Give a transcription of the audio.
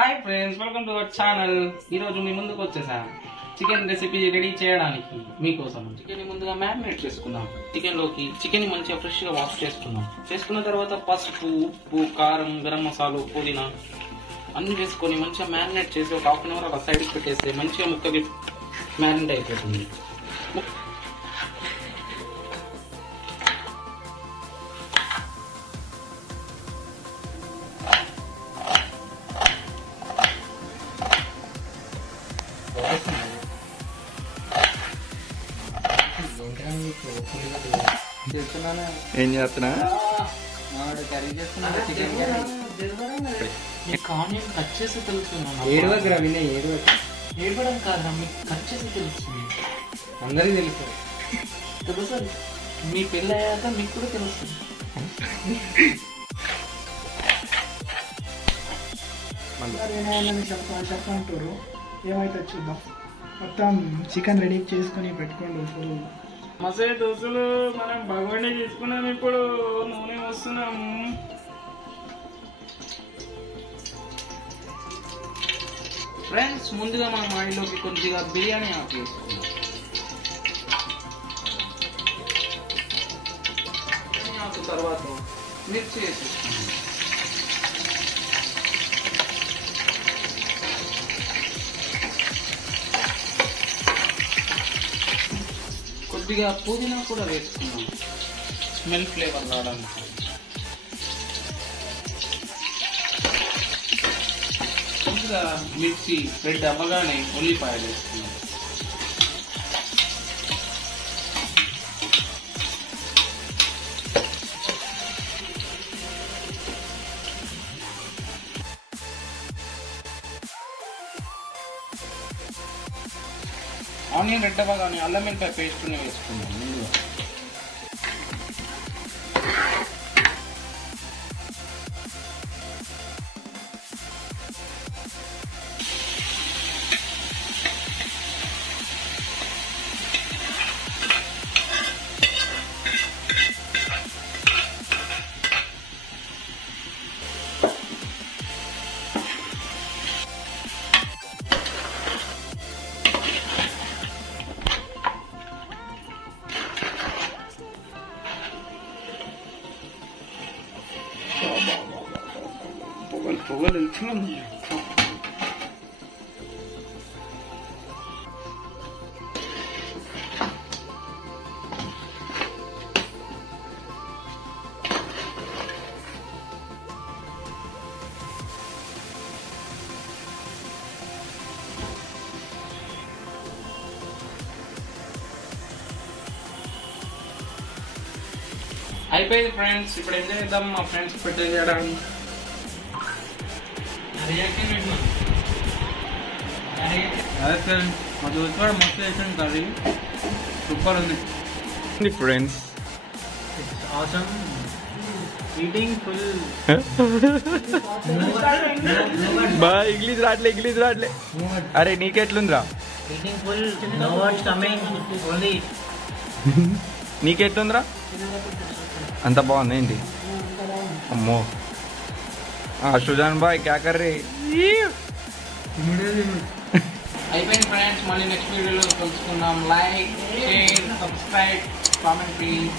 Hi friends, welcome to our channel. ఈరోజు మీ ముందుకు వచ్చేసా చికెన్ రెసిపీ రెడీ చేయడానికి. మీకోసం చికెన్ ముందుగా మ్యారినేట్ చేసుకుందాం. చికెన్ మంచిగా ఫ్రెష్గా వాష్ చేసుకుందాం. చేసుకున్న తర్వాత పసుపు, ఉప్పు, కారం, గరం మసాలా, పుదీనా అన్ని వేసుకొని మంచిగా మ్యారినేట్ చేసి ఒక హాఫ్ అన్ అవర్ అలా సైడ్కి పెట్టేస్తే మంచిగా ముక్కకి మ్యారినేట్ అయిపోతుంది. ఏం చేస్తున్నా? కర్రీ చేస్తున్నా, చికెన్ కర్రీ. ఆనియన్ కట్ చేసి తెలుసుకున్నాను. ఏడవడం కాదా, మీకు కట్ చేసి తెలుస్తుంది. అందరికి తెలుసు. మీ పెళ్ళి అయ్యాక మీకు కూడా తెలుస్తుంది. చెప్పంటారు, ఏమైతే చూద్దాం. మొత్తం చికెన్ రెడీ చేసుకుని పెట్టుకోండి. ఫుల్ మసే దోశలు మనం భగవానే తీసుకున్నాం. ఇప్పుడు నూనె వస్తున్నాము. ఫ్రెండ్స్, ముందుగా మనం ఆయిల్లోకి కొద్దిగా బిర్యానీ ఆకు వేసుకున్నాం. బిర్యానీ ఆకు తర్వాత మిర్చి వేసేసుకున్నాం. కొద్దిగా పుదీనా కూడా వేసుకున్నాం, స్మెల్ ఫ్లేవర్ రావడానికి. కొద్దిగా మిర్చి రెడ్ అవ్వగానే ఉల్లిపాయలు వేసుకున్నాం. ఆనియన్ రెడ్ అవ్వగానే అల్లం వెల్లిపాయ పేస్ట్ వేసుకున్నాం. ముందుగా పొగలు వెళ్తున్నాను. అయిపోయింది ఫ్రెండ్స్. ఇప్పుడు ఏం చేద్దాం, మా ఫ్రెండ్స్ పెట్టేయడానికి. మా దోస్తు మస్తు వేసాను కర్రీ, సూపర్ ఉంది ఫ్రెండ్స్. బా ఇంగ్లీష్ రాట్లే. అరే నీకెట్లుందిరా? నీకెట్లుందిరా? అంత బాగుంది ఏంటి? అమ్మో సుజాన్ బాయ్ క్యా కర్ రే? అయిపోయింది ఫ్రెండ్స్. మళ్ళీ నెక్స్ట్ వీడియోలో కలుసుకుందాం. Like, share, subscribe, comment please.